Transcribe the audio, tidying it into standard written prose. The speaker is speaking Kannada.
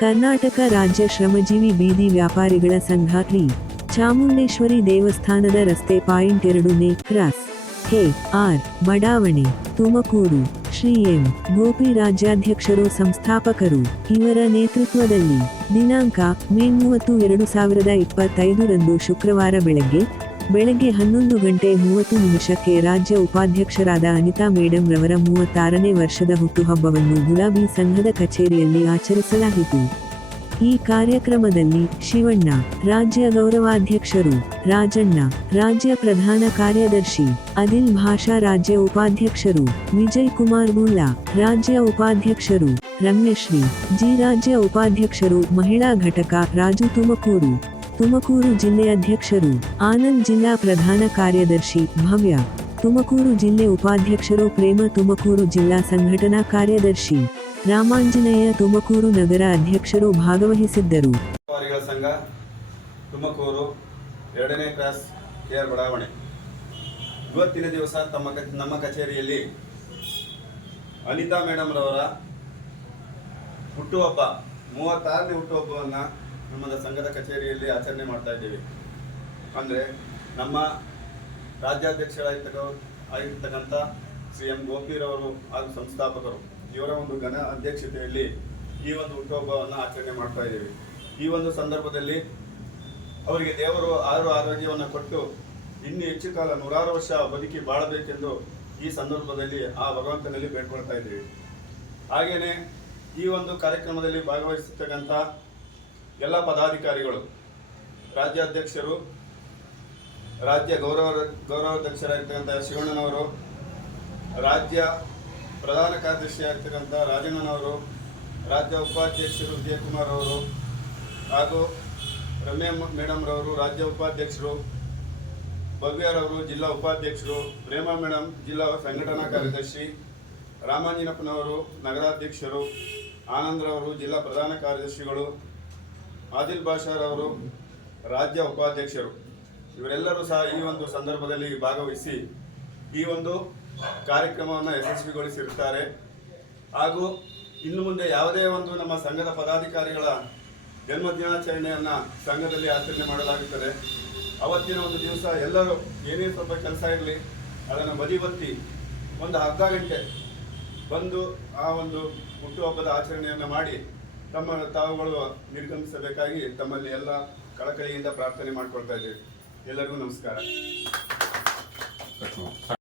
ಕರ್ನಾಟಕ ರಾಜ್ಯ ಶ್ರಮಜೀವಿ ಬೀದಿ ವ್ಯಾಪಾರಿಗಳ ಸಂಘ ಶ್ರೀ ಚಾಮುಂಡೇಶ್ವರಿ ದೇವಸ್ಥಾನದ ರಸ್ತೆ .2 ನೇ ಕ್ರಾಸ್ ಆರ್ ಬಡಾವಣೆ ತುಮಕೂರು ಶ್ರೀ ಎಂ ಗೋಪಿ ರಾಜ್ಯಾಧ್ಯಕ್ಷರು ಸಂಸ್ಥಾಪಕರು ಇವರ ನೇತೃತ್ವದಲ್ಲಿ ದಿನಾಂಕ ಮೇ 30, 2025 ರಂದು ಶುಕ್ರವಾರ ಬೆಳಗ್ಗೆ 11:30 ರಾಜ್ಯ ಉಪಾಧ್ಯಕ್ಷರಾದ ಅನಿತಾ ಮೇಡಂ ರವರ 36ನೇ ವರ್ಷದ ಹುಟ್ಟುಹಬ್ಬವನ್ನು ಗುಲಾಬಿ ಸಂಘದ ಕಚೇರಿಯಲ್ಲಿ ಆಚರಿಸಲಾಯಿತು. ಈ ಕಾರ್ಯಕ್ರಮದಲ್ಲಿ ಶಿವಣ್ಣ ರಾಜ್ಯ ಗೌರವಾಧ್ಯಕ್ಷರು, ರಾಜಣ್ಣ ರಾಜ್ಯ ಪ್ರಧಾನ ಕಾರ್ಯದರ್ಶಿ, ಅದಿಲ್ ಭಾಷಾ ರಾಜ್ಯ ಉಪಾಧ್ಯಕ್ಷರು, ವಿಜಯ್ ಕುಮಾರ್ ಗುಲ್ಲಾ ರಾಜ್ಯ ಉಪಾಧ್ಯಕ್ಷರು, ರಮ್ಯಶ್ರೀ ಜಿ ರಾಜ್ಯ ಉಪಾಧ್ಯಕ್ಷರು, ಮಹಿಳಾ ಘಟಕ ರಾಜು ತುಮಕೂರು ಜಿಲ್ಲೆ ಅಧ್ಯಕ್ಷರು, ಆನಂದ್ ಜಿಲ್ಲಾ ಪ್ರಧಾನ ಕಾರ್ಯದರ್ಶಿ, ಭವ್ಯ ತುಮಕೂರು ಜಿಲ್ಲೆ ಉಪಾಧ್ಯಕ್ಷರು, ಪ್ರೇಮ ತುಮಕೂರು ಜಿಲ್ಲಾ ಸಂಘಟನಾ ಕಾರ್ಯದರ್ಶಿ, ರಾಮಾಂಜನೇಯ ತುಮಕೂರು ನಗರ ಅಧ್ಯಕ್ಷರು ಭಾಗವಹಿಸಿದ್ದರು. ವ್ಯಾಪಾರಿಗಳ ಸಂಘ ತುಮಕೂರು 2ನೇ ಕ್ರಾಸ್ ಕೆಆರ್ ಬಡಾವಣೆ. ಇವತ್ತಿನ ದಿವಸ ನಮ್ಮ ಕಚೇರಿಯಲ್ಲಿ ಅನಿತಾ ಮೇಡಮ್ ರವರ ಹುಟ್ಟುಹಬ್ಬ 36ನೇ ಹುಟ್ಟುಹಬ್ಬವನ್ನು ನಮ್ಮ ಸಂಘದ ಕಚೇರಿಯಲ್ಲಿ ಆಚರಣೆ ಮಾಡ್ತಾ ಇದ್ದೇವೆ. ಅಂದರೆ ನಮ್ಮ ರಾಜ್ಯಾಧ್ಯಕ್ಷರಾಗಿರ್ತಕ್ಕಂಥ ಶ್ರೀ ಎಂ ಗೋಪಿರವರು ಹಾಗೂ ಸಂಸ್ಥಾಪಕರು ಇವರ ಒಂದು ಘನ ಅಧ್ಯಕ್ಷತೆಯಲ್ಲಿ ಈ ಒಂದು ಹುಟ್ಟುಹಬ್ಬವನ್ನು ಆಚರಣೆ ಮಾಡ್ತಾ ಇದ್ದೇವೆ. ಈ ಒಂದು ಸಂದರ್ಭದಲ್ಲಿ ಅವರಿಗೆ ದೇವರು ಆರೋಗ್ಯವನ್ನು ಕೊಟ್ಟು ಇನ್ನೂ ಹೆಚ್ಚು ಕಾಲ 100 ವರ್ಷ ಬದುಕಿ ಬಾಳಬೇಕೆಂದು ಈ ಸಂದರ್ಭದಲ್ಲಿ ಆ ಭಗವಂತನಲ್ಲಿ ಬೇಡ್ಕೊಳ್ತಾ ಇದ್ದೇವೆ. ಹಾಗೆಯೇ ಈ ಒಂದು ಕಾರ್ಯಕ್ರಮದಲ್ಲಿ ಭಾಗವಹಿಸಿರ್ತಕ್ಕಂಥ ಎಲ್ಲ ಪದಾಧಿಕಾರಿಗಳು, ರಾಜ್ಯಾಧ್ಯಕ್ಷರು, ರಾಜ್ಯ ಗೌರವಾಧ್ಯಕ್ಷರಾಗಿರ್ತಕ್ಕಂಥ ಶಿವಣ್ಣನವರು, ರಾಜ್ಯ ಪ್ರಧಾನ ಕಾರ್ಯದರ್ಶಿಯಾಗಿರ್ತಕ್ಕಂಥ ರಾಜಣ್ಣನವರು, ರಾಜ್ಯ ಉಪಾಧ್ಯಕ್ಷರು ವಿಜಯಕುಮಾರ್ ಅವರು ಹಾಗೂ ರಮ್ಯಾ ಮೇಡಮ್ ರವರು ರಾಜ್ಯ ಉಪಾಧ್ಯಕ್ಷರು, ಭವ್ಯರವರು ಜಿಲ್ಲಾ ಉಪಾಧ್ಯಕ್ಷರು, ಪ್ರೇಮಾ ಮೇಡಮ್ ಜಿಲ್ಲಾ ಸಂಘಟನಾ ಕಾರ್ಯದರ್ಶಿ, ರಾಮಾಂಜನಪ್ಪನವರು ನಗರಾಧ್ಯಕ್ಷರು, ಆನಂದ್ರವರು ಜಿಲ್ಲಾ ಪ್ರಧಾನ ಕಾರ್ಯದರ್ಶಿಗಳು, ಆದಿಲ್ ಭಾಷಾರವರು ರಾಜ್ಯ ಉಪಾಧ್ಯಕ್ಷರು, ಇವರೆಲ್ಲರೂ ಸಹ ಈ ಒಂದು ಸಂದರ್ಭದಲ್ಲಿ ಭಾಗವಹಿಸಿ ಈ ಒಂದು ಕಾರ್ಯಕ್ರಮವನ್ನು ಯಶಸ್ವಿಗೊಳಿಸಿರುತ್ತಾರೆ. ಹಾಗೂ ಇನ್ನು ಮುಂದೆ ಯಾವುದೇ ಒಂದು ನಮ್ಮ ಸಂಘದ ಪದಾಧಿಕಾರಿಗಳ ಜನ್ಮದಿನಾಚರಣೆಯನ್ನು ಸಂಘದಲ್ಲಿ ಆಚರಣೆ ಮಾಡಲಾಗುತ್ತದೆ. ಅವತ್ತಿನ ಒಂದು ದಿವಸ ಎಲ್ಲರೂ ಏನೇ ಸ್ವಲ್ಪ ಕೆಲಸ ಇರಲಿ ಅದನ್ನು ಬದಿಗೊತ್ತಿ ಒಂದು ಅರ್ಧ ಗಂಟೆ ಬಂದು ಆ ಒಂದು ಹುಟ್ಟುಹಬ್ಬದ ಆಚರಣೆಯನ್ನು ಮಾಡಿ ತಾವುಗಳು ನಿರ್ಗಮಿಸಬೇಕಾಗಿ ತಮ್ಮಲ್ಲಿ ಎಲ್ಲ ಕಳಕಳಿಯಿಂದ ಪ್ರಾರ್ಥನೆ ಮಾಡಿಕೊಳ್ತಾ ಇದ್ದೇವೆ. ಎಲ್ಲರಿಗೂ ನಮಸ್ಕಾರ.